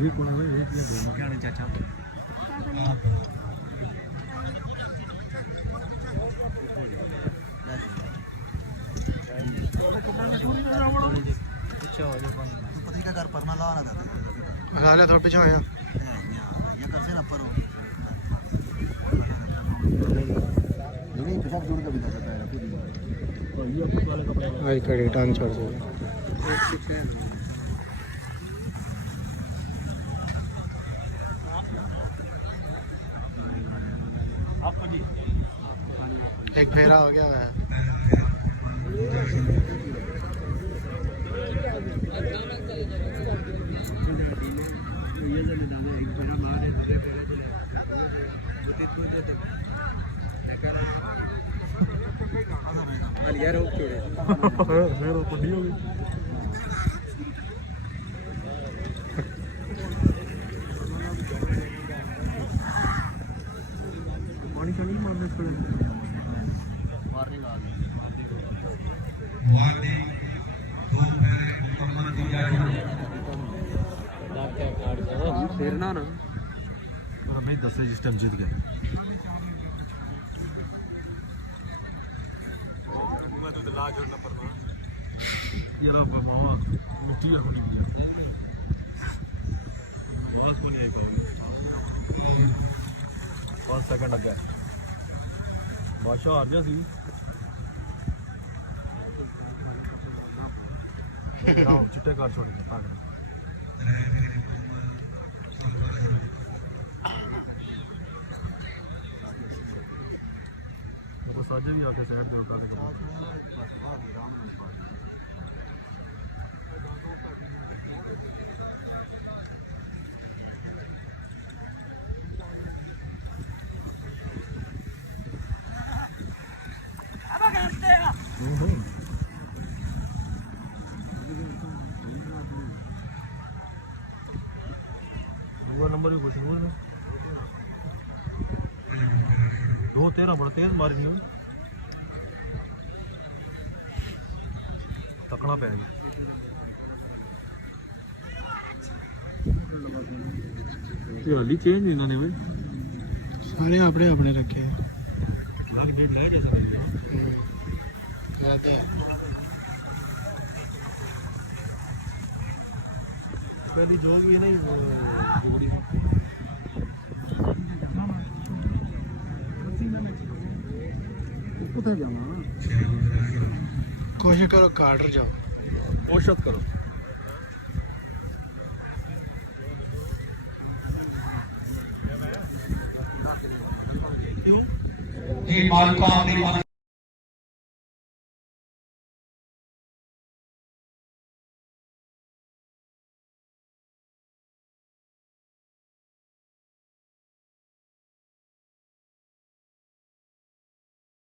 ये कौन है ये क्या है चाचा अच्छा हो जो पता क्या कर परमा लाना था अगाले थोड़ा पीछे आया ये कर से ना पर नहीं पेशाब दूर का भी था है पूरी ये आपको वाले कपड़े आई कड़ी टांग छोड़ दो आपको जी एक फेरा हो गया है यार ओके फिर वो पड़ी होगी पानी का नहीं मारने पड़े वार्निंग आ गई वार्निंग दो फेरे मुकम्मल किया जाए फेरना ना और भाई 10 सिस्टम जीत गए मैं तो ला छोड़ना पड़ता ये लो मामा मिट्टी होनी चाहिए बस को नहीं आई पाऊंगी 5 सेकंड लग गए बादशाह हार गया सी चिट्टे कार छोड़ के भाग तो साजे भी आके साइड पे उठा के नंबर भी कुछ नहीं 2-13 बड़ा तेज मारी नहीं हुई तकना पै गया हाली चेंज नहीं इन्होंने भाई सारे अपने अपने रखे हैं लाग डेट है जैसे रहते हैं पहली जो भी है ना जोड़ी कोशिश करो कार्डर जाओ कोशिश करो ये मालिका ने